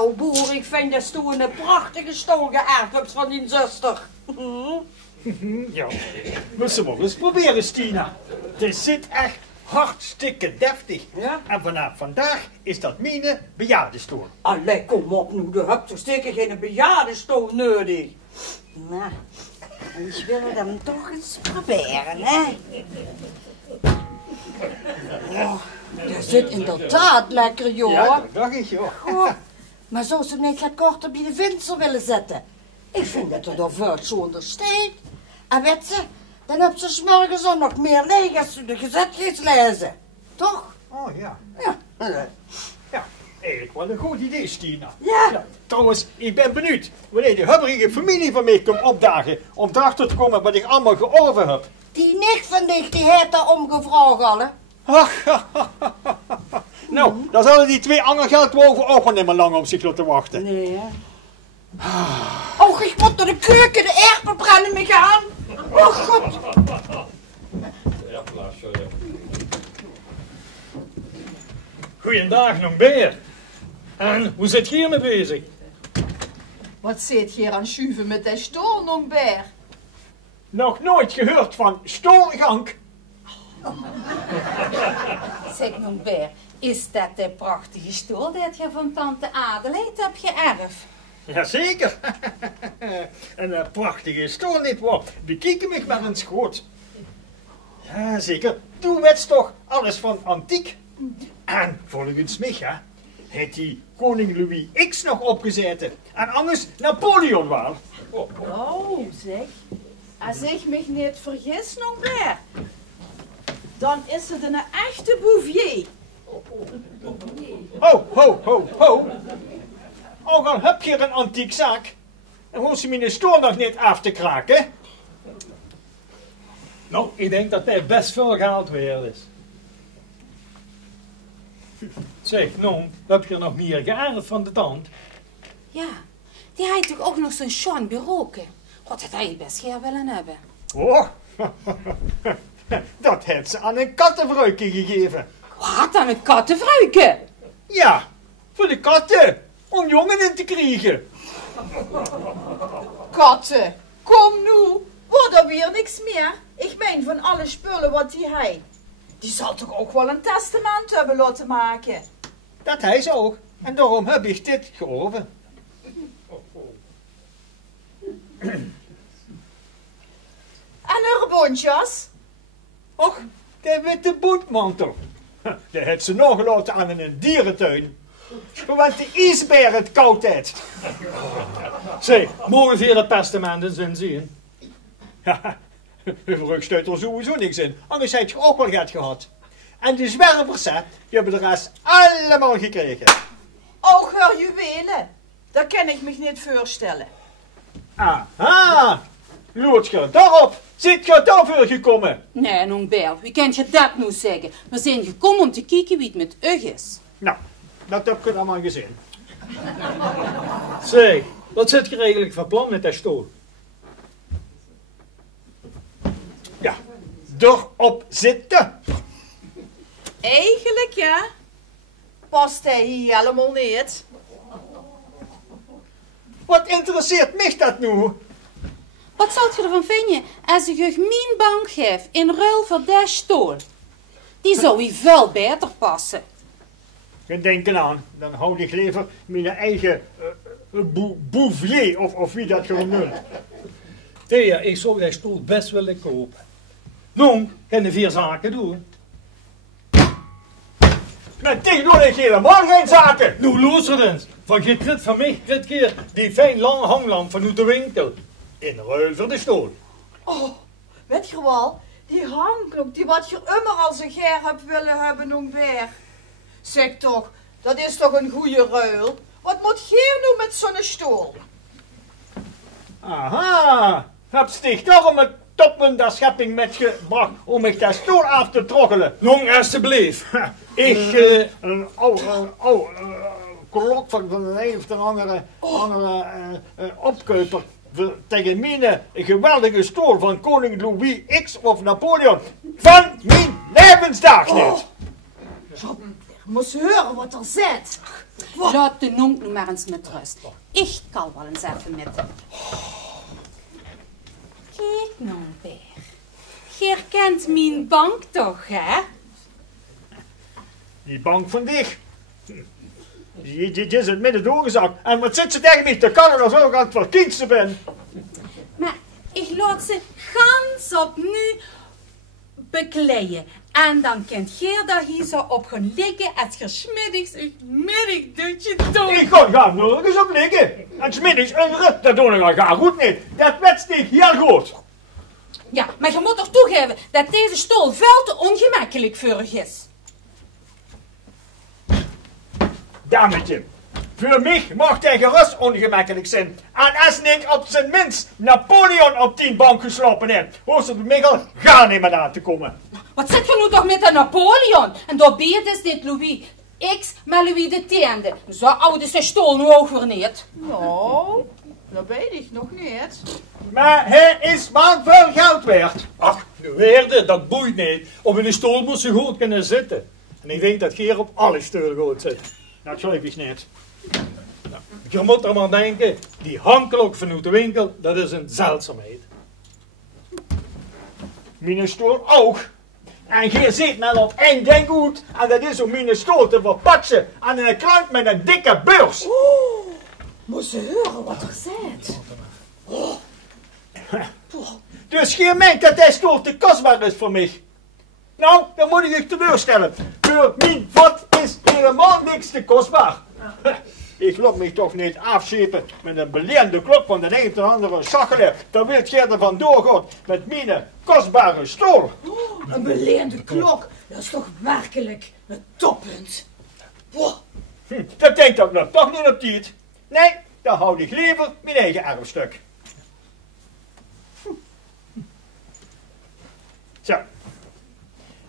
Nou, boer, ik vind dat je een prachtige stoel geërfd hebt van die zuster. Ja, moeten we wel eens proberen, Stina. Het zit echt hartstikke deftig. Ja? En vanaf vandaag is dat mijn bejaardenstoel. Allee, kom op nu, je hebt toch zeker geen bejaardenstoel nodig. Nou, ik wil het dan toch eens proberen, hè. Oh, dat zit inderdaad lekker, joh. Ja, dat dacht ik, joh. Goh, maar zou ze niet wat korter bij de venster willen zetten? Ik vind dat er dan veel zo ondersteekt. En weet ze, dan heb ze 's morgens ook nog meer leeg als ze de gezetjes lezen. Toch? Oh ja. Ja. Ja, eigenlijk wel een goed idee, Stina. Ja. Trouwens, ik ben benieuwd wanneer de hubberige familie van mij komt opdagen om erachter te komen wat ik allemaal georven heb. Die nicht van dich, die heeft daar omgevraagd al, hè? Nou, dan zullen die twee angergeldwoven ook wel niet meer lang op zich laten wachten. Nee, hè? Oh, ik moet naar de keuken, de erpen brennen me gaan. Oh, god. Goeiedag, nog beer. En hoe zit je hiermee bezig? Wat zit je hier aan schuiven met die stoel, Nongbeer? Nog nooit gehoord van stoelgank. Zeg, Nongbeer, is dat de prachtige stoel dat je van tante Adelheid hebt geërfd? Jazeker. Een prachtige stoel niet waar. Bekijk me maar eens goed. Jazeker. Toen werd toch alles van antiek. En volgens mij, ja, heeft die koning Louis X nog opgezet. En anders Napoleon wel. Oh, zeg. Als ik me niet vergis, Nongbeer, dan is het een echte Bouvier. Ho, ho, ho, ho. Ook al heb je een antiek zaak, dan hoeft ze mijn stoel nog niet af te kraken. Nou, ik denk dat hij best veel geld weer is. Zeg, non, heb je nog meer geërfd van de tand? Ja, die had toch ook nog zo'n Sean beroken. God, dat had je best graag willen hebben. Oh, dat heeft ze aan een kattenvrouwtje gegeven. Wat aan een kattenvrouwke? Ja, voor de katten, om jongen in te krijgen. Katten, kom nu, wordt er weer niks meer. Ik meen van alle spullen wat die hij. Die zal toch ook wel een testament hebben laten maken. Dat hij ze ook, en daarom heb ik dit georven. En een bontjas? Och, de witte boetmantel. Die heeft ze nog gelaten aan in een dierentuin. Want de ijsbeer het koud heeft. Zeg, mogen we het testament eens inzien? Ja, verrug stuit er sowieso niks in. Anders had je ook wel geld gehad. En de zwervers, hè, die hebben de rest allemaal gekregen. Oh, haar juwelen. Dat kan ik me niet voorstellen. Aha! Loodje, daarop zit je daarvoor gekomen. Nee, Nongbeer, wie kan je dat nou zeggen? We zijn gekomen om te kijken wie het met u is. Nou, dat heb ik allemaal gezien. Zeg, wat zit je eigenlijk van plan met die stoel? Ja, erop zitten. Eigenlijk ja. Past hij hier helemaal niet. Wat interesseert mij dat nu? Wat zou je ervan vinden als ik je mijn bank geef in ruil voor deze stoel? Die zou je veel beter passen. Geen denken aan, dan houd ik liever mijn eigen bouvier, of wie dat gewoon noemt. Thea, ik zou die stoel best willen kopen. Non, kan de 4 zaken doen. Met die doe ik helemaal geen zaken. Nou, luister eens. Van je krijgt van mij dit keer die fijn lange hanglamp vanuit de winkel. In ruil voor de stoel. Oh, weet je wel, die hangklok die wat je immer als een ger hebt willen hebben, Nongbeer. Zeg toch, dat is toch een goede ruil? Wat moet Geer nu met zo'n stoel? Aha, heb zich daarom het toppen der schepping metgebracht om ik de stoel af te troggelen. Non, alsjeblieft. Ik, Een oude klok van de een of de andere opkeuper tegen mijn geweldige stoel van koning Louis X of Napoleon van mijn levensdag niet. Moest horen wat er zit. Laat de nonk nu maar eens met rust. Ik kan wel eens even met hem. Kijk nou, Beer. Je kent mijn bank toch, hè? Die bank van dich. Die is in het midden doorgezakt. En wat zit ze tegen mij te kannen als ik aan het verkiezen ben? Maar ik laat ze gans opnieuw bekleien. En dan kent je daar hier zo op gaan liggen als je smiddags een middagdutje doet. Ik ga daar nergens op liggen. En 's middags dat doe ik al graag goed niet. Dat wetst ik heel goed. Ja, maar je moet toch toegeven dat deze stoel veel te ongemakkelijk voor je is. Dametje. Voor mij mag hij gerust ongemakkelijk zijn. En als ik op zijn minst Napoleon op 10 bank geslopen heb, hoeft het mij al gar niet meer aan te komen. Wat zit je nu toch met de Napoleon? En daarbij is dit Louis X met Louis de Tiende. Zo oud is de stoel nu ook weer niet. Nou, dat weet ik nog niet. Maar hij is maar veel geld waard. Ach, de weerde, dat boeit niet. Op in de stoel moet ze goed kunnen zitten. En ik denk dat Geer op alle stoelen goed zit. Dat geloof ik niet. Je moet er maar denken, die hangklok vanuit de winkel, dat is een zeldzaamheid. Mijn stoel ook. En je zit maar op één ding goed. En dat is om mijn stoel te verpatsen aan een klant met een dikke beurs. Moest horen wat er zit. Dus je meent dat deze stoel te kostbaar is voor mij. Nou, dan moet ik je teleurstellen. Voor mijn vat is helemaal niks te kostbaar. Ik loop me toch niet afschepen met een beleende klok van de een of andere schakelaar. Dan weet je er vandoor gaat met mijn kostbare stoel. Een beleende klok, dat is toch werkelijk het toppunt. Wow. Dat denkt ik nog toch niet op tijd. Nee, dan houd ik liever mijn eigen erfstuk. Zo.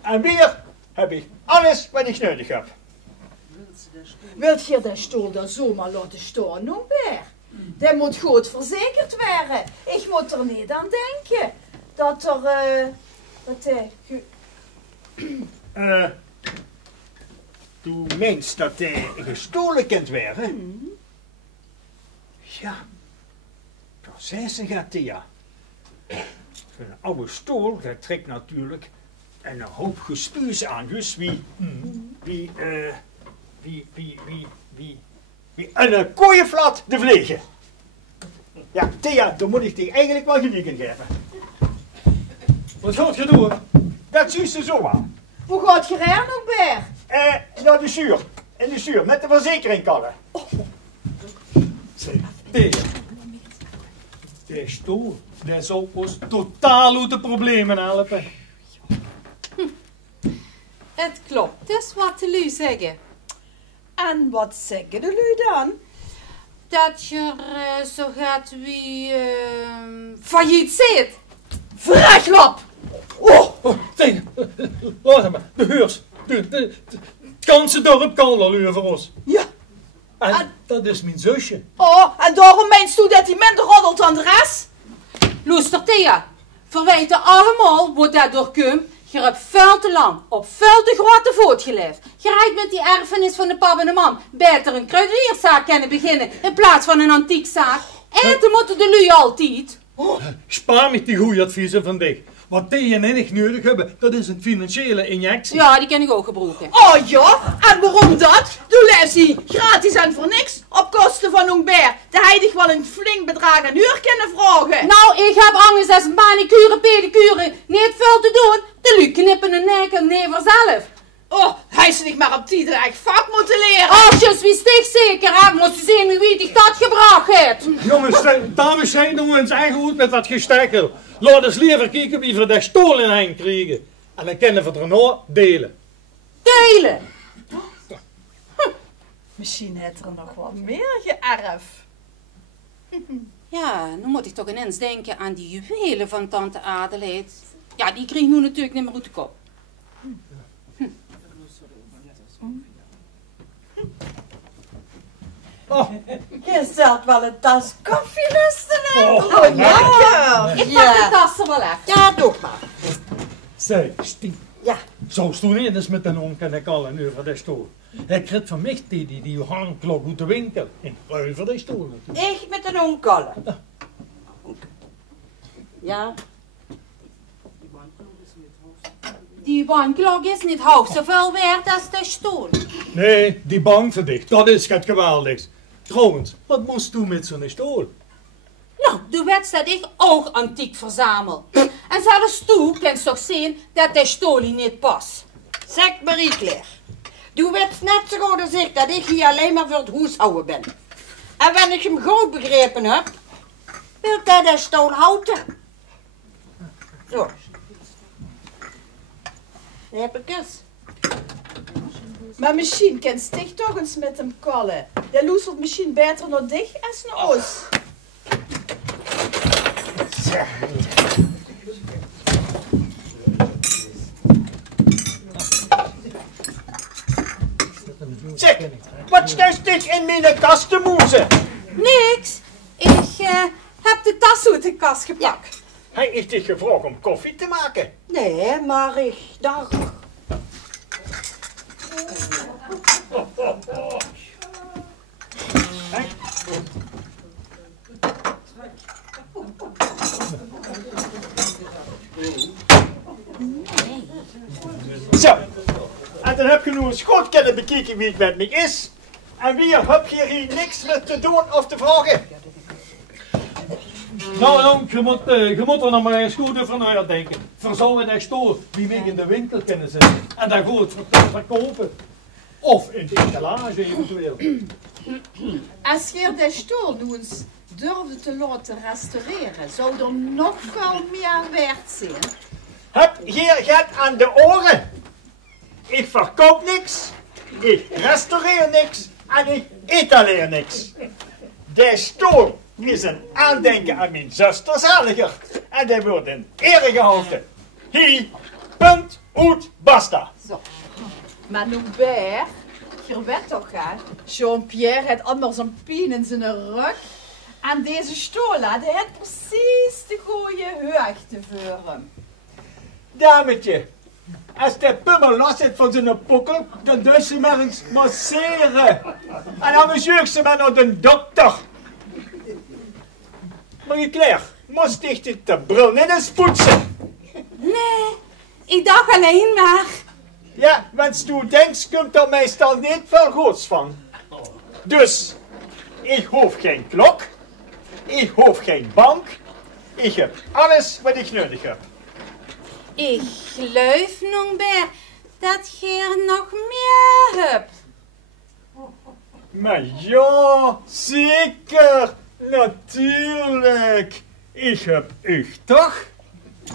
En weer heb ik alles wat ik nodig heb. Wilt je de stoel dan zomaar laten staan, nog meer? Die moet goed verzekerd worden. Ik moet er niet aan denken dat er, Du meent dat hij gestolen kent werden? Ja, dat zei ze gaat Thea. Een oude stoel, dat trekt natuurlijk een hoop gespuis aan. Dus wie een kooienflat de vliegen. Ja, Thea, dan moet ik die eigenlijk wel gelijk geven. Wat gaat je doen? Dat zie ze zo aan. Hoe gaat je er nog bij? Naar de zuur. In de zuur, met de verzekering kallen. Zeg, de stoel, die zal ons totaal uit de problemen helpen. Het klopt, dat is wat de lui zeggen. En wat zeggen de lui dan? Dat je zo gaat wie failliet zit. Vreglap! Oh, tegen, laat maar, de heurs, het ganse dorp kan al uur voor ons. Ja. En dat is mijn zusje. Oh, en daarom meenst u dat hij minder roddelt dan de rest? Luister Thea, verwijten allemaal wat dat door komt. Je hebt veel te lang op veel te grote voet geleefd. Je rijdt met die erfenis van de pap en de mam beter een kruidenierszaak kunnen beginnen in plaats van een antiekzaak. Eten moeten de lui altijd. Spaar met die goede adviezen van dich. Wat die en ik nodig hebben, dat is een financiële injectie. Ja, die kan ik ook gebruiken. Oh ja, en waarom dat? Doe Leslie, gratis en voor niks, op kosten van Hongbeer. Dat hij dich wel een flink bedrag aan uur kunnen vragen. Nou, ik heb angst als manicure, pedicure niet veel te doen. De lui knippen een nek en never zelf. Oh, hij is niet maar op die eigen vak moeten leren. Als je wie stik zeker hebt, moest je zien wie ik dat gebracht heeft. Jongens, dames zijn doen we ons eigen goed met dat gestekkel. Laat eens liever kijken wie we de stoel in heen krijgen. En dan kunnen we er nog delen. Delen. Misschien heeft er nog wat meer geërfd. Ja, nu moet ik toch ineens denken aan die juwelen van tante Adelheid. Ja, die kreeg nu natuurlijk niet meer uit de kop. Oh, Je zult wel een tas koffielusten hebben. Oh, lekker. Ik pak de tassen wel af. Ja, doe maar. zeg, Stien. Ja. Zo stoel je dus met een onk en ik al een uur van de stoel. Hij kreeg van mij die hangklok uit de winkel. In ruil voor die stoel natuurlijk. Ik met een onkolle. Ja. Die bankklok is niet half zoveel waard als de stoel. Nee, die bank voor dich, dat is het geweldigs. Trouwens, wat moest u met zo'n stoel? Nou, du weet dat ik ook antiek verzamel. En zelfs toe kent toch zien dat de stoel niet past. Zeg Marie-Claire. Du weet net zo goed als ik dat ik hier alleen maar voor het huishouden ben. En wanneer ik hem goed begrepen heb, wil hij de stoel houden. Zo. Dan heb ik eens. Maar misschien kent Stig toch eens met hem kallen. Die loestert misschien beter naar dich als naar ons. Zeg, wat stuist dich in mijn kast te moezen? Niks. Ik heb de tas uit de kast gepakt. Hij heeft dich gevraagd om koffie te maken. Nee, maar ik dacht... Zo, en dan heb je nu eens goed kunnen bekijken wie het met me is. En wie heb hier niks meer te doen of te vragen? Nou, je moet er nog maar eens goed over nadenken. Verzorgen die stoel die mij in de winkel kunnen zetten. En dan goed verkopen. Of in de etalage eventueel. Als je de stoel nu eens durfde te laten restaureren, zou er nog veel meer waard zijn. Heb hier geld aan de oren. Ik verkoop niks. Ik restaureer niks. En ik etaleer niks. De stoel is een aandenken aan mijn zuster Zaliger. En die wordt in ere gehouden. Hier, punt, uit, basta. Maar nu bij, je weet toch hè, Jean-Pierre heeft anders een pijn in zijn rug. En deze stoel, die heeft precies de goede hoogte voor hem. Dametje, als de pummel los zit van zijn pokkel, dan doe ze maar eens masseren. En dan bezoek ze maar naar de dokter. Marie-Claire, moest ik dit de bril niet eens poetsen? Nee, ik dacht alleen maar. Ja, want du denkt, komt er meestal niet veel goeds van. Dus, ik hoef geen klok, ik hoef geen bank, ik heb alles wat ik nodig heb. Ik geloof nog bij dat je er nog meer hebt. Maar ja, zeker, natuurlijk. Ik heb u toch?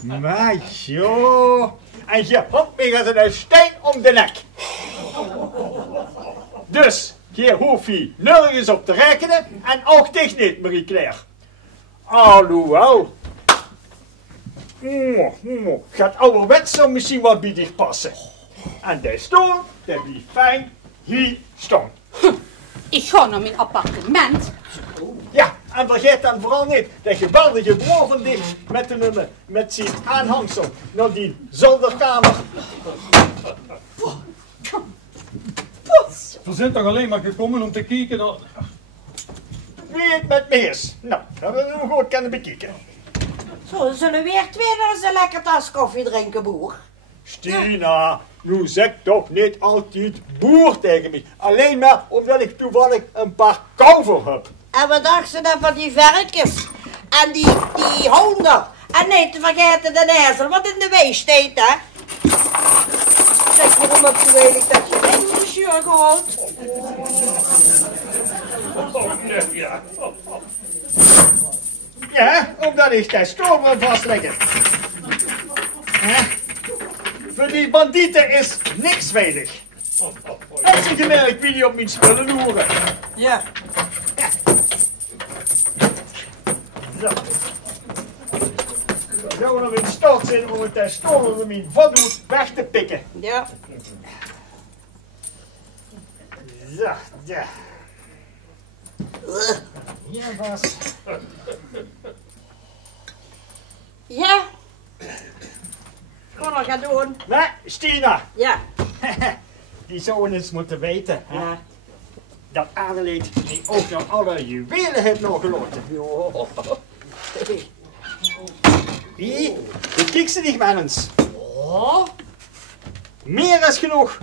Maar ja, en je hebt me als een steen om de nek. Dus, hier hoef je nergens op te rekenen en ook dich niet, Marie-Claire. Alhoewel. Gaat ouderwets zo misschien wat bij dich passen. En de stoel, die blijft fijn hier staan. Ik ga naar mijn appartement. Ja, en vergeet dan vooral niet dat geweldige broer van dich met zijn aanhangsel naar die zolderkamer. We zijn toch alleen maar gekomen om te kijken naar... Wie het met me is. Nou, dat we nu goed kunnen bekijken. Zo, zullen we weer twee eens een lekker tas koffie drinken, boer? Stina, nu zeg toch niet altijd boer tegen me. Alleen maar omdat ik toevallig een paar kalver heb. En wat dacht ze dan van die varkens? En die honden? En niet te vergeten de ezel, wat in de wee steekt, hè? Zeg, waarom heb je eigenlijk dat je niet in shirt gehoudt? Ja, omdat ik de stoel wil vastleggen. Voor die bandieten is niks veilig. Heb je gemerkt wie die op mijn spullen loeren? Ja. Zo. Zo nog in stort zitten om het de stoel onder mijn voddoet weg te pikken. Ja. Zo, ja. Hier was. Ja. Ga nog gaan doen. Maar, Stina, Ja. die zouden eens moeten weten. Hè? Ja. Dat Adelaide die ook nog alle juwelen heeft nog gelaten. Jo. Hier, kijk ze niet maar eens. Oh. Meer is genoeg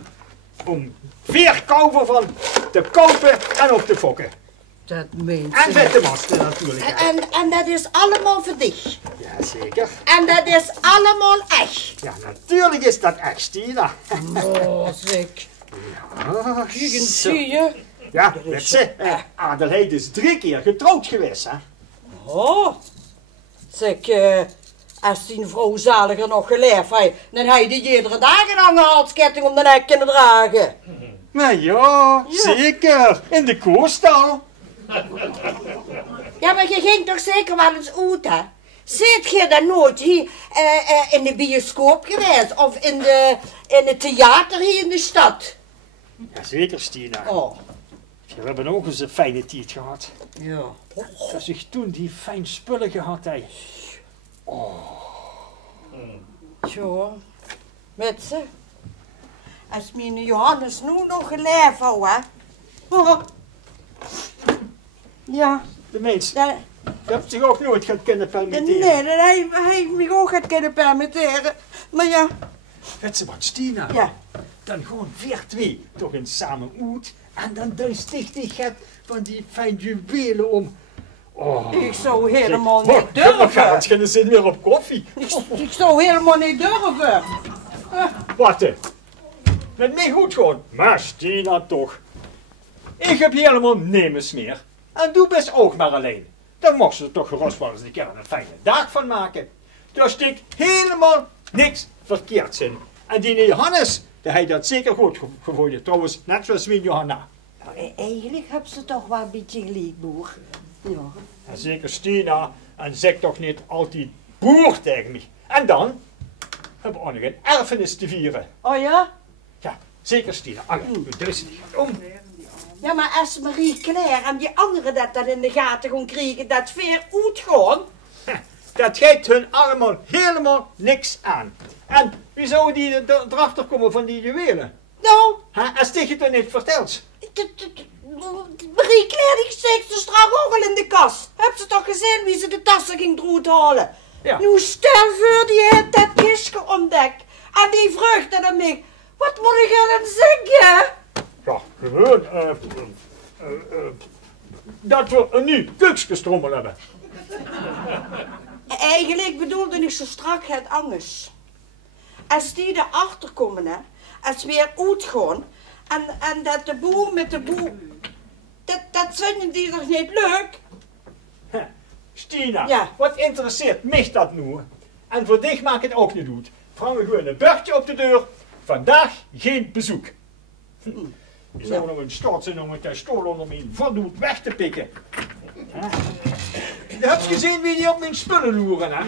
om 4 kalven van te kopen en op te fokken. Dat meent En vette masten natuurlijk. En dat is allemaal voor dich. Jazeker. En dat is allemaal echt. Ja, natuurlijk is dat echt, Stina. Oh, zeg. Ja, Zie je? ja, weet ze, Adelheid is 3 keer getrouwd geweest, hè. Oh. Zeg, als die vrouw zaliger nog geleefd had, dan had je die iedere dag een lange halsketting om de nek kunnen dragen. Maar ja, zeker. In de koerstal. Ja, maar je ging toch zeker wel eens uit, hè? Zit je dan nooit hier in de bioscoop geweest? Of in het theater hier in de stad? Jazeker, Stina. Oh. We hebben ook eens een fijne tijd gehad. Ja. Als ik toen die fijn spullen gehad heb. Tja. Weet ze? Als mijn Johannes nu nog geleefd had, hè? Oh. Ja. De mens, Dat, dat heeft zich ook nooit gaan kunnen permitteren. nee, dat hij me ook gaat kunnen permitteren. Maar ja. Weet ze wat, Stina? Ja. Dan gewoon 4-2 toch eens samen uit. En dan de stichtigheid van die fijn juwelen om. Oh. Ik zou helemaal Zeg, niet ik heb nog durven. geen zin meer op koffie. Ik zou helemaal niet durven. Wat? Met mij goed gewoon. Maar Stina toch. Ik heb helemaal niks meer. En doe best ook maar alleen. Dan mocht ze er toch gerust wel eens een keer een fijne dag van maken. Daar steekt helemaal niks verkeerds in. En die Johannes, hij dat zeker goed gevonden. Trouwens, net zoals mijn Johanna. Nou, eigenlijk heb ze toch wel een beetje gelijk, boer. Ja. En zeker Stina. En zeg toch niet altijd boer tegen mij. En dan hebben we ook nog een erfenis te vieren. Oh ja? Ja, zeker Stina. Allee, doe deze niet om. Ja, maar als Marie-Claire en die anderen dat in de gaten gaan krijgen, dat weer uitgaan. Dat geeft hun allemaal helemaal niks aan. En wie zou die erachter komen van die juwelen? Nou, Als je het er niet vertelt. Marie-Claire die steekt ze straks ook al in de kas. Heb ze toch gezien wie ze de tassen ging eruit halen? Ja. Nu stel voor die heeft dat kistje ontdekt. En die vreugde aan mij. Wat moet ik aan zeggen? Ja, gewoon. Dat we een nieuw kuksgestrommel hebben. Eigenlijk bedoelde ik zo strak het anders. Als die erachter komen, hè, als we weer uitgaan, en dat de boer met de boer, dat vinden die toch niet leuk? Stina, Ja. wat interesseert mij dat nu? En voor dich maakt het ook niet uit. Vang gewoon een bordje op de deur. Vandaag geen bezoek. Je zou nog een stort zijn om het stoel onder mijn voordoet weg te pikken. Je hebt gezien wie die op mijn spullen loeren, hè?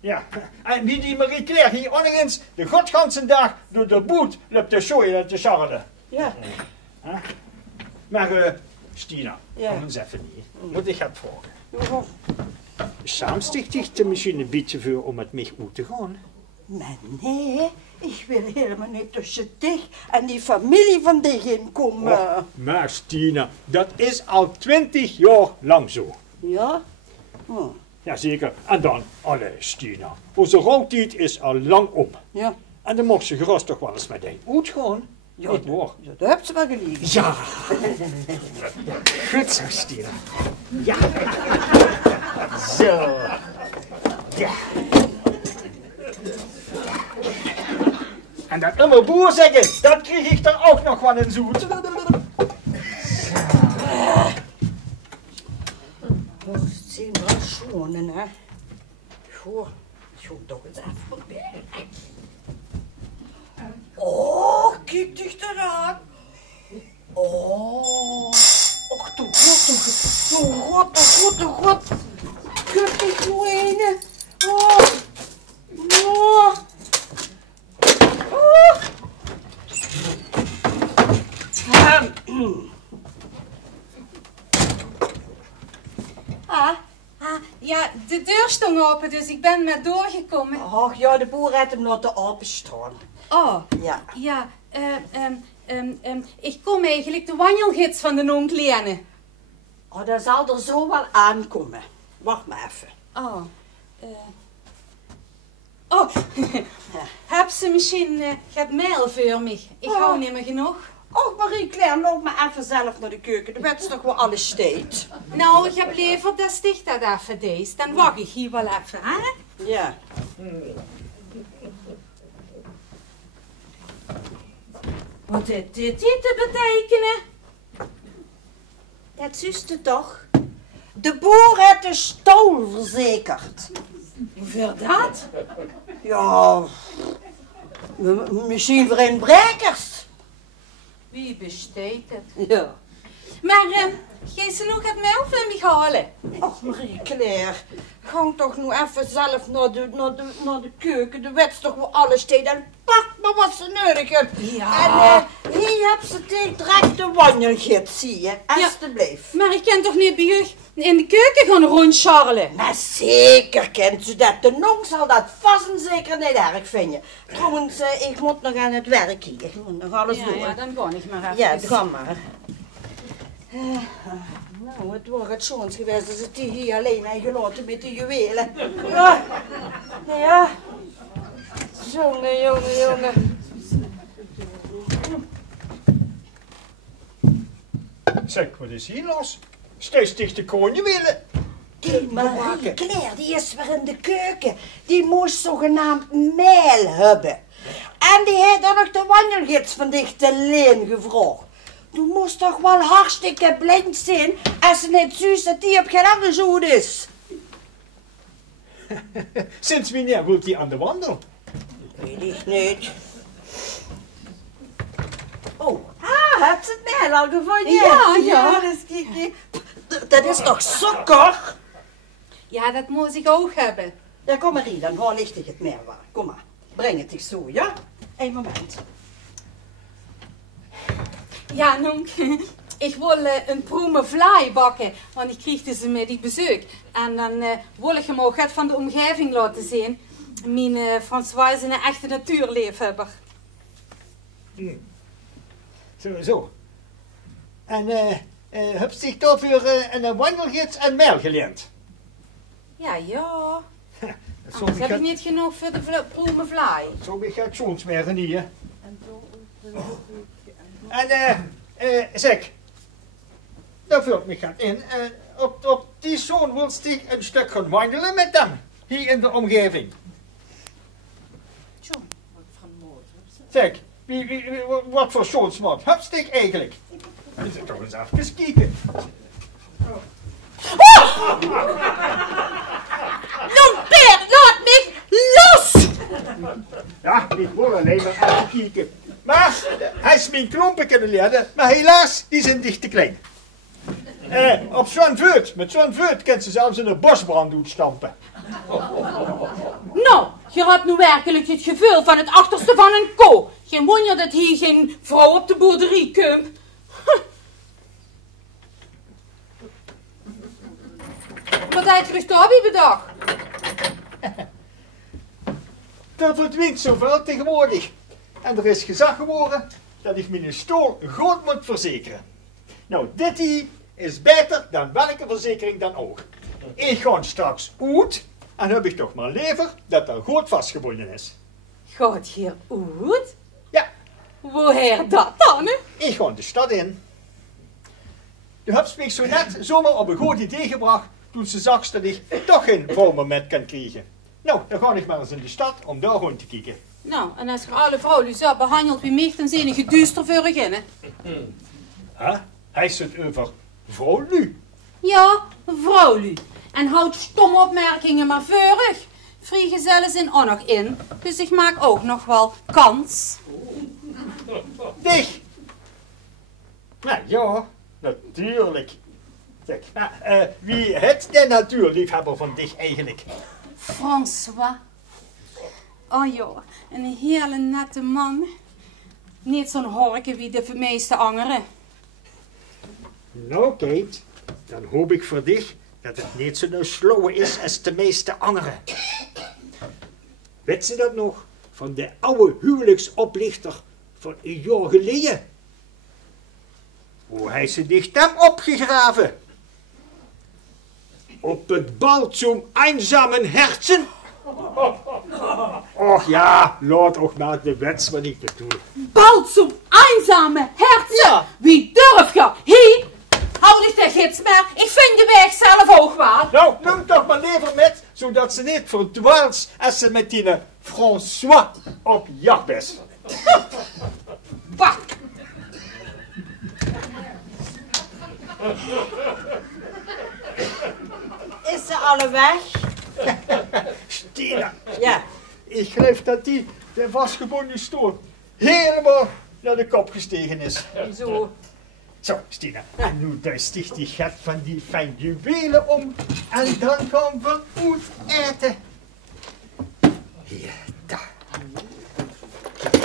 Ja, en wie die Marie-Claire hier ongeens de godganse dag door de boet loopt te schooien en te scharrelen. Ja. Maar, Stina, Ja. kom eens even niet. Moet ik het vragen. Ja. Saamsticht dich er misschien een beetje voor om met mij uit te gaan? Maar nee, ik wil helemaal niet tussen dich en die familie van dich inkomen. Oh, maar Stina, dat is al 20 jaar lang zo. Ja? Oh. Jazeker. En dan, allee Stina, onze rouwtijd is al lang om. Ja. En dan mocht ze gerust toch wel eens met die uitgaan. Ja, Niet waar? Ja, daar hebt ze wel gelegen. Ja. Goed zo, Stina. Ja. Zo. Ja. En dat immer boer zeggen, dat kreeg ik er ook nog wel in zoet. Oh, het zijn wel schonen, hè. Goh, ik ga toch eens even voorbij. Oh, kijk dich eraan. Oh. Och, de god. Kijk dich nou ene. Oh. Oh. Oh. Ja, de deur stond open, dus ik ben maar doorgekomen. Ach ja, de boer heeft hem laten openstaan. Oh, Ja. ja, Ik kom eigenlijk de wandelgids van de onkel lenen. Oh, dat zal er zo wel aankomen. Wacht maar even. Oh. Oh. Heb ze misschien het mail voor mij? Ik hou niet meer genoeg. Och, Marie-Claire, loop maar even zelf naar de keuken. Dan weet ze toch wel alles steeds. Nou, ik heb liever dat sticht dat even deze. Dan wacht ik hier wel even, hè? Ja. Wat heeft dit hier te betekenen? Dat zuste toch? De boer heeft de stal verzekerd. Hoeveel dat? Ja, misschien voor inbrekers. Wie besteedt het? Ja. Maar, gij ze nog het mail voor mij halen? Och, Marie-Claire, ga toch nu even zelf naar de keuken. De wet toch wel alles steeds. En pak maar wat ze nodig hebben. Ja. En hier heb ze direct de wandelgids, zie je. Alsjeblieft. Maar ik kan toch niet bij u in de keuken gaan rondscharrelen? Maar zeker kent u dat. De nong zal dat vast en zeker niet erg vinden. Trouwens, ik moet nog aan het werk hier. Ik moet nog alles doen. Ja, dan ga ik maar even. Ja, ga maar. Nou, het wordt het schoons geweest als het die hier alleen heeft gelaten met de juwelen. Ja. Ja. Jongen. Zeg, wat is hier los? Steeds dicht de konje willen. Die Marie-Claire, die is weer in de keuken. Die moest zogenaamd meel hebben. En die heeft dan nog de wandelgids van dichte leen gevraagd. Du moest toch wel hartstikke blind zijn als ze niet zuus dat die op geen andere zoet is. Sinds wanneer wilt hij aan de wandel? Weet ik niet. Oh, heb je het meel al gevonden? Ja. Dat is toch suiker? Ja, dat moet ik ook hebben. Ja, kom maar hier, dan waar ligt ik het meel waar. Kom maar, breng het eens zo, ja? Eén moment. Ja, nonk. Ik wil een proeme vlaai bakken, want ik kreeg ze met die bezoek. En dan wil ik hem ook het van de omgeving laten zien. Mijn François is een echte natuurliefhebber. Zo. En heb zich daarvoor een wandelgids en mijl geleend? Ja. Zo Anders heb ik niet genoeg voor de proeme vlaai. Zo ben ik zo'n smeren hier. En zeg, daar vult me gaat in. Op die zoon wil ik een stuk gaan wandelen met hem. Hier in de omgeving. Zeg, wat voor zoonsmaat heb ik eigenlijk? Is het toch eens even kijken. Peer, laat me los! Ja, ik wil alleen maar even kijken. Maar hij is mijn klompen kunnen leren, maar helaas, die zijn dicht te klein. Op zo'n vuurt, met zo'n vuurt kan ze zelfs in een bosbrand stampen. Nou, je hebt nu werkelijk het gevoel van het achterste van een koe. Geen wonder dat hier geen vrouw op de boerderie komt. Wat heb je daar bedacht? Er verdwijnt zoveel tegenwoordig. En er is gezag geworden dat ik mijn stoel goed moet verzekeren. Nou, dit hier is beter dan welke verzekering dan ook. Ik ga straks uit en heb ik toch maar liever dat er goed vastgebonden is. Gaat hier uit? Ja, Woher dat dan? Hè? ik ga de stad in. Je hebt me zo net zomaar op een goed idee gebracht toen ze zag dat ik toch geen vrouw meer met kan krijgen. Nou, dan ga ik maar eens in de stad om daar gewoon te kijken. Nou, en als je alle vrouwen zo behandelt wie mij, dan zijn je duister voor beginnen. Hij zit over vrouw nu. Ja, vrouwlu. En houd stomme opmerkingen maar vurig. Vrijgezellen zijn ook nog in, dus ik maak ook nog wel kans. Dich! Nou ja, natuurlijk. Zeg, wie het de natuurliefhebber van dich eigenlijk? François. Oh joh, een hele nette man. Niet zo'n horken wie de meeste anderen. Nou Kate, dan hoop ik voor dich dat het niet zo'n slauwe is als de meeste anderen. Weet ze dat nog? Van de oude huwelijksoplichter van een jaar geleden? Hoe hij ze dicht hem opgegraven? Op het balzoom einsamen herzen? Och ja, laat ook maar de wets wat ik bedoel. Balzoom einsame herzen. Ja. Wie durf je? Hier, hou dich de gids meer. Ik vind de weg zelf ook wel. Nou, noem toch maar liever met, zodat ze niet verdwaalt als ze met die François op jacht is. Bah. Is ze alle weg? Stina, Ja. ik geloof dat die de vastgebonden stoel helemaal naar de kop gestegen is. Zo. Zo, Stina, en nu duist zich die gat van die fijn juwelen om en dan gaan we goed eten. Hier, daar.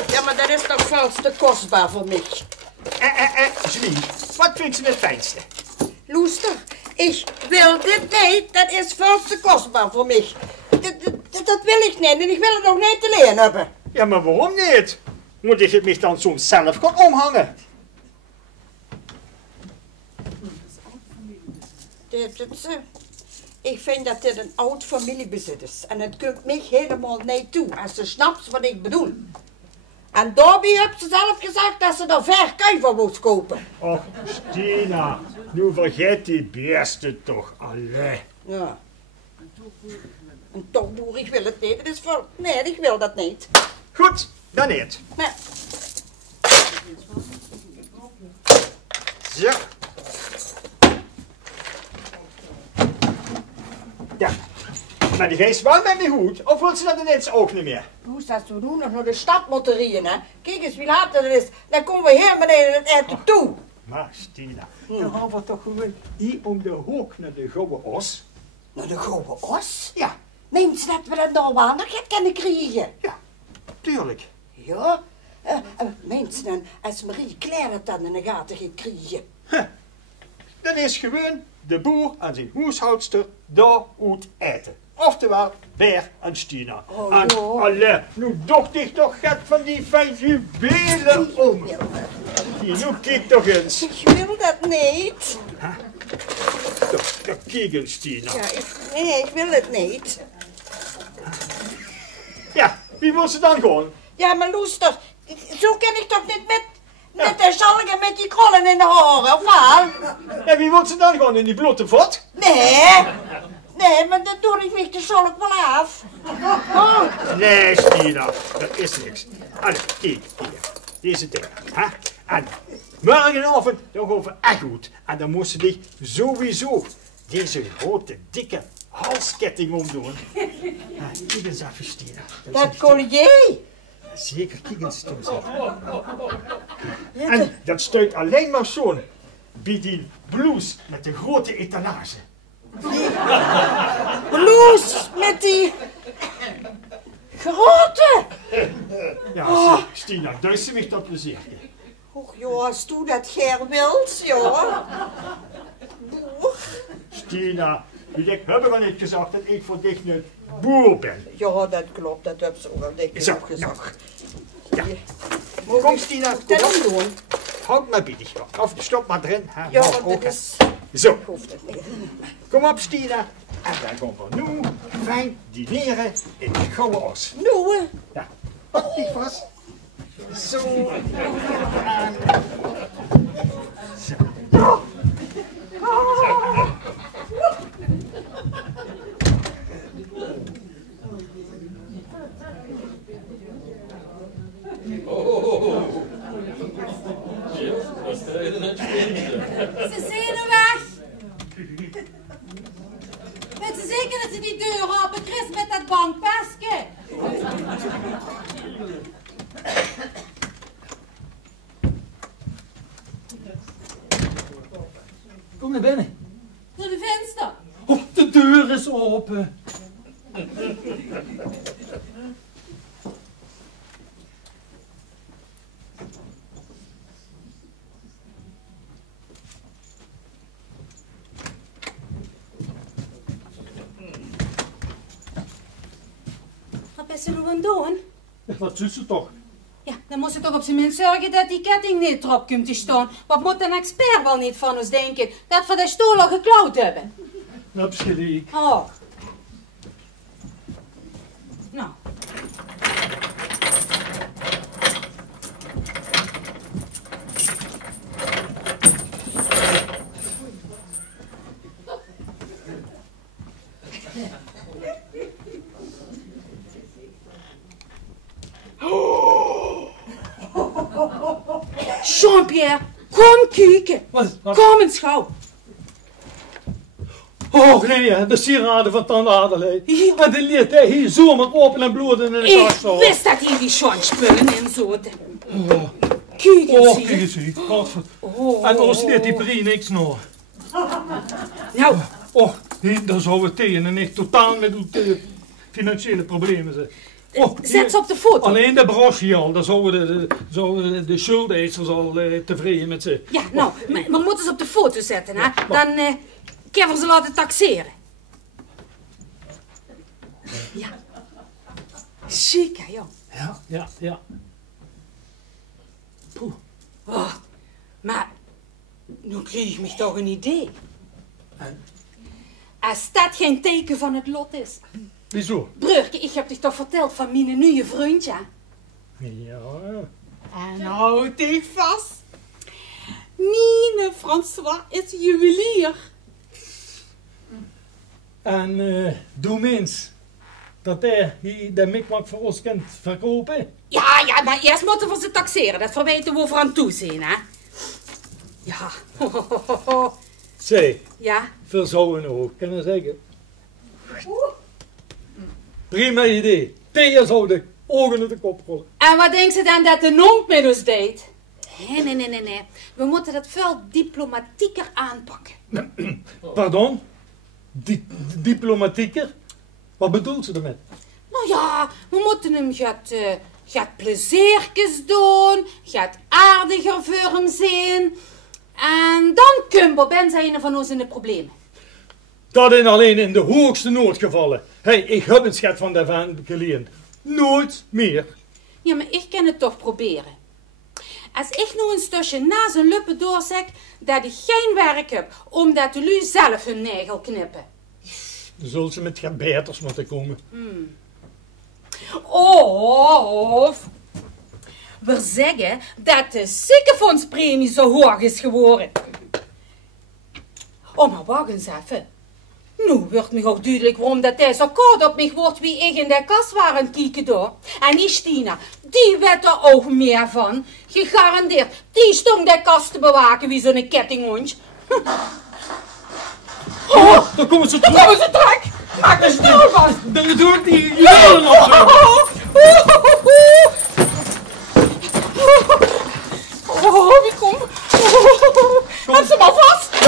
Ja, maar dat is toch veel te kostbaar voor mij. Julie, wat vindt ze het fijnste? Loester, ik wil dit niet. Dat is veel te kostbaar voor mij. Dat wil ik niet en ik wil het ook niet alleen hebben. Ja, maar waarom niet? Moet ik het mij dan soms zelf gaan omhangen? Ik vind dat dit een oud familiebezit is. En het komt mij helemaal niet toe. Als ze snapt wat ik bedoel. En daarbij heeft ze zelf gezegd dat ze er verkuiver moest kopen. Och, Stina, nu vergeet die beesten toch alle. Ja. En toch, boer, ik wil het niet. Het is voor... Nee, ik wil dat niet. Goed, dan niet. Nee. Zo. Ja, maar die geest wel met me goed, of wil ze dat ineens ook niet meer? Hoe is dat zo doen? Nog naar de stad moeten rijden, hè? Kijk eens wie laat het is. Dan komen we hier beneden het eten toe. Maar Stina, dan gaan we toch gewoon hier om de hoek naar de Gouden Os. Naar de Gouden Os? Ja, Meent ze dat we dat daar wel nog kunnen krijgen? ja, tuurlijk. Ja? Meent ze dan als Marie Claire het dan in de gaten gaat krijgen? Dan is gewoon de boer en zijn huishoudster daar uit eten. Oftewel, Beer en Stina. Oh, en joh. alle, nu docht ik toch gaat van die 5 juwelen om. Die, nu kijk toch eens. Ik wil dat niet. Toch, kijk eens, Stina. Ja, nee, ik wil het niet. Ja, wie wil ze dan gewoon? Ja, maar Loester, zo kan ik toch niet met de zalgen met die krollen in de haren, of wel? En wie wil ze dan gewoon in die blote vat? Nee, maar dat doe ik me de zalk wel af. Oh. Nee, Stina, dat is niks. Allee, kijk, hier. Deze dingen. Hè? En morgenavond, dan gaan we echt goed. En dan moesten die sowieso deze grote, dikke halsketting omdoen. Kijk eens even, Stina. Dat collier. Zeker, kijk eens toe. En dat stuit alleen maar zo'n bij die blouse met de grote etalage. Blouse met die grote. Ja, Stina, duist mich dat plezier. Och joh, als du dat ger wilt, joh. Stina, ik heb wel niet gezegd dat ik voor dich een boer ben. Ja, dat klopt, dat heb ze ook al dik Zo, gezegd. Ja. Kom Stina, kom Dat op. doen. Houd maar biedig. Of stop maar erin. Hè. Ja, Nou, want ook, dat hè. is... Zo, Ik hoef het niet. kom op Stina. En dan gaan we nu fijn dineren in de Gouden Os. Nou, Ja, pak die vast. Zo. En... Zo. Ze zijn er weg. Weet ze zeker dat ze die deur open Chris met dat bankpasje? Kom naar binnen. Door de venster. Oh, de deur is open. Wat ben je nu aan het doen? Wat doet ze toch? Ja, dan moet ze toch op zijn minst zorgen dat die ketting niet erop komt te staan. Wat moet een expert wel niet van ons denken? Dat we de stoel al geklauwd hebben. Absoluut. Oh. Nou. Jean-Pierre, kom kijken. Wat? Kom eens gauw. Och nee, hè, de sieraden van Tante Adelheid. Ja. En de liet hij hier zomaar open en bloeden in de Ik kast. Oh, wist dat hier die Jean-spullen in zoten. Kijk eens kijk hier. eens hier. Oh. En ons leert die Prie niks nog. Nou, Och, nee, dan zou het tegen en ik totaal met uw financiële problemen zijn. Oh, zet ze op de foto. alleen de broche al, dan zouden de schuldeisers al tevreden met ze. Ja, nou, maar we moeten ze op de foto zetten, hè. Dan kunnen we ze laten taxeren. Ja. Chic, hè, joh. Ja. Poeh. Oh, maar, nu kreeg ik me toch een idee. En? Als dat geen teken van het lot is. Wieso? Breurke, ik heb dich toch verteld van mijn nieuwe vriendje? Ja. En houd dich vast. Mine François is juwelier. En doe mens dat hij de mikmak voor ons kent verkopen. Ja, maar eerst moeten we ze taxeren. Dat verweten we over aan toe zijn, hè. Ja. Zij, Ja. veel zouden ook kunnen zeggen. Prima idee. Thea zou de ogen uit de kop rollen. En wat denkt ze dan dat de nonk met ons deed? Nee. We moeten dat veel diplomatieker aanpakken. Pardon? Diplomatieker? Wat bedoelt ze ermee? Nou ja, we moeten hem gaat pleziertjes doen, gaat aardiger voor hem zijn. En dan kunnen we zijn van ons in de problemen. Dat is alleen in de hoogste noodgevallen. Hey, ik heb een schat van de van geleend. Nooit meer. Ja, maar ik kan het toch proberen. Als ik nu een stukje na zijn lippen doorzeg dat ik geen werk heb, omdat jullie zelf hun nagel knippen. Dan zullen ze met gebeters moeten komen. Of we zeggen dat de ziekenfondspremie zo hoog is geworden. Oh, maar wacht eens even. Nu wordt me ook duidelijk waarom dat hij zo koud op mij wordt wie ik in de kast waar aan het kijken door. En die Stina, die weet er ook meer van. Gegarandeerd, die stond de kast te bewaken wie zo'n kettinghondje. Oh, dan komen ze terug. Kom eens terug! Maak de stoel vast! Dan doe ik die jullie nog zo. Oh, wie komt? Heb ze maar vast!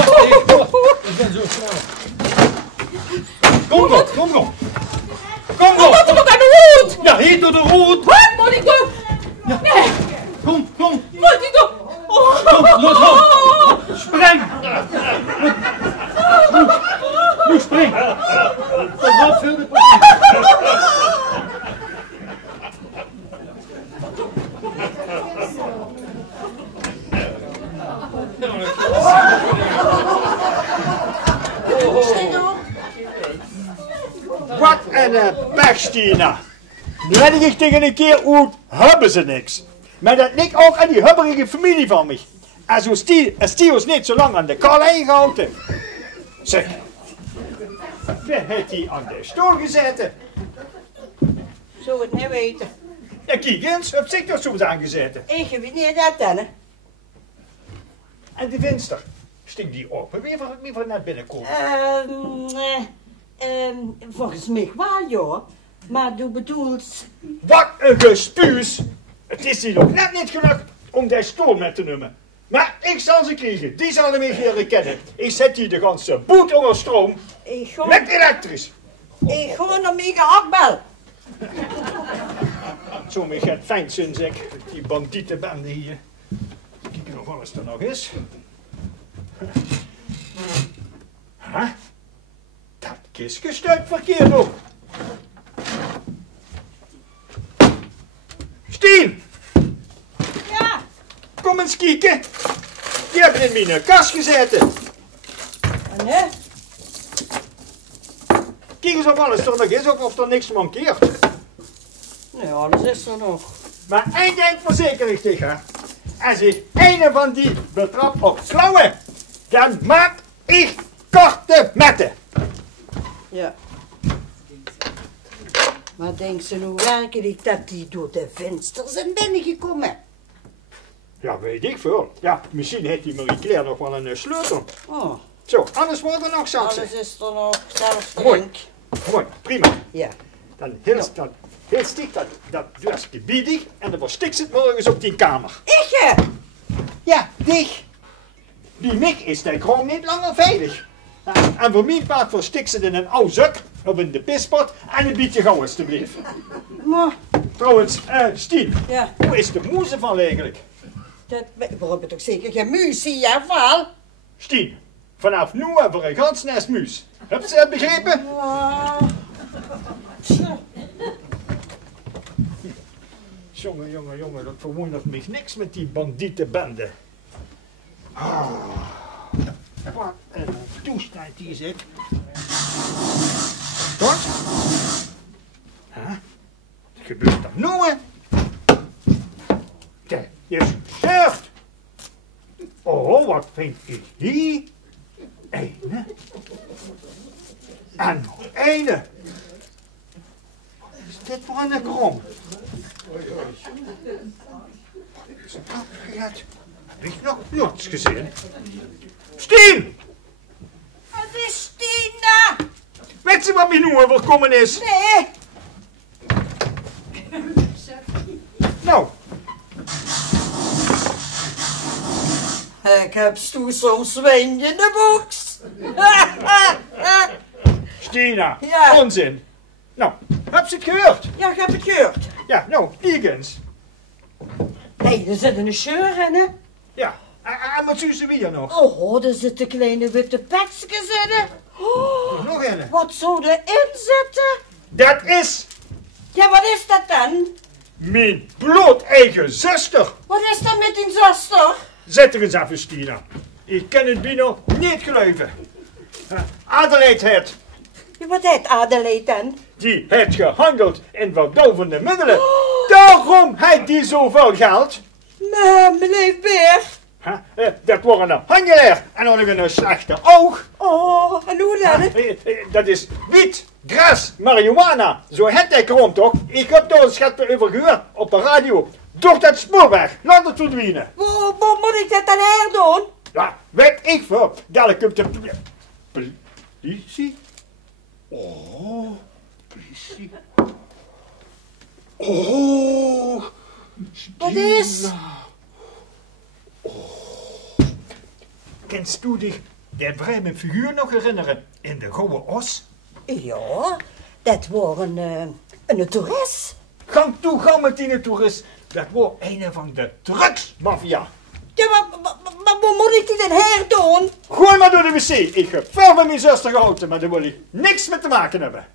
Ik ben zo snel. Kom nog. Wat moet er aan de hoed? Ja, hier door de rood. Wat moet ik doen? Ja. Nee, Kom. moet ik doen? Kom, los op. Spring. Nu spring. Dat gaat veel te Wat een pech, Stina. Nu weet ik tegen een keer hoe hebben ze niks. Maar dat ligt ook aan die hubberige familie van mij. En zo Stio is niet zo lang aan de kal gehouden. Zeg, wie heeft die aan de stoel gezeten? Zou het niet weten. Ja, kijk eens, heb zich toch zo aangezeten. Ik weet niet dat dan, hè. En die venster, stik die open, wie van net binnenkomen? Volgens mij wel, joh. Maar du bedoelt... Wat een gespuus! Het is hier nog net niet gelukt om die stoel met te nemen. Maar ik zal ze krijgen, die zal hem leren kennen. Ik zet hier de ganse boet onder stroom, Ik ga met elektrisch. naar mijn gehaktbel. Zo me gaat fijn zijn, zeg. Die bandietenbende hier. Kijken nog alles er nog is. Huh? Dat kistje stuit verkeerd op. Stien! kom eens kijken. Die heb in mijn kast gezeten. En hè? Kijk eens of alles er nog is of er niks mankeert. Nee, alles is er nog. Maar één ding verzeker ik tegen. Als ik een van die betrap op klauwen, dan maak ik korte metten. Ja. Maar denk ze nu werkelijk dat die door de vensters zijn binnengekomen? Ja, weet ik veel. Ja, misschien heeft die Marie Claire nog wel een sleutel. Oh, Zo, anders wordt er nog zat. alles is er nog, zelfs Mooi. drink. Mooi, prima. Ja. Dan heel stikt dat deursje biedig en dan verstikt ze het morgens op die kamer. Ik? Ja, dicht. Die mik is daar gewoon niet langer veilig. En voor mijn part verstikt ze het in een oude zak of in de pispot en een beetje gauw alstublieft. Maar, Trouwens, Stien, ja, hoe is de moezeval eigenlijk? dat, we hebben toch zeker geen muzie, ja, Val? Stien, vanaf nu hebben we een gans nest muis. Heb je het begrepen? Jongen, dat verwondert me niks met die bandietenbende. Wat een toestand die zit. Wat? Wat gebeurt er nu? Kijk, je surft. Oh, wat vind ik hier? Ene. En nog ene. Wat is dit voor een krom? Heb ik nog nooit gezien? Stien! Het is Stina! Weet je wat mij nu overkomen is? Nee! Nou, Ik heb zo'n zwijn in de box. Stina, Ja. onzin. Nou, heb je het gehoord? Ja, ik heb het gehoord. Ja, nou, die eens. Hé, er zit een scheur in, hè? Ja, en wat zien ze weer nog? Oh, er zitten kleine witte petsjes in, hè? Oh, Nog een. wat zou erin zitten? Dat is Ja, wat is dat dan? mijn bloed eigen zuster. Wat is dat met die zuster? Zet er eens even, Stina. Ik kan het bijna niet geloven. Adelheid het. Ja, wat heet Adelaide dan? Die heeft gehandeld in verdovende middelen. Daarom heeft die zoveel geld. Maar, meneer Beer. Dat wordt een handelaar en dan nog een slechte oog. Oh, en hoe dan? Dat is wiet, gras, marihuana. Zo het ik rond toch? Ik heb daar een schat over gehoord op de radio. Door dat spoorweg, laat het verdwijnen. Hoe moet ik dat dan herdoen? Ja, weet ik veel. Dadelijk komt de politie. Oh, politie. Oh, Wat is? Stina. Kennst du dich der vreemde figuur nog herinneren in de Gouden Os? Ja, dat was een toerist. Gang toe, gauw met die toerist. Dat was een van de drugsmafia. Ja, maar hoe moet ik die dan herdoen? Gooi maar door de wc. Ik heb veel van mijn zuster gehouden, maar daar wil ik niks mee te maken hebben.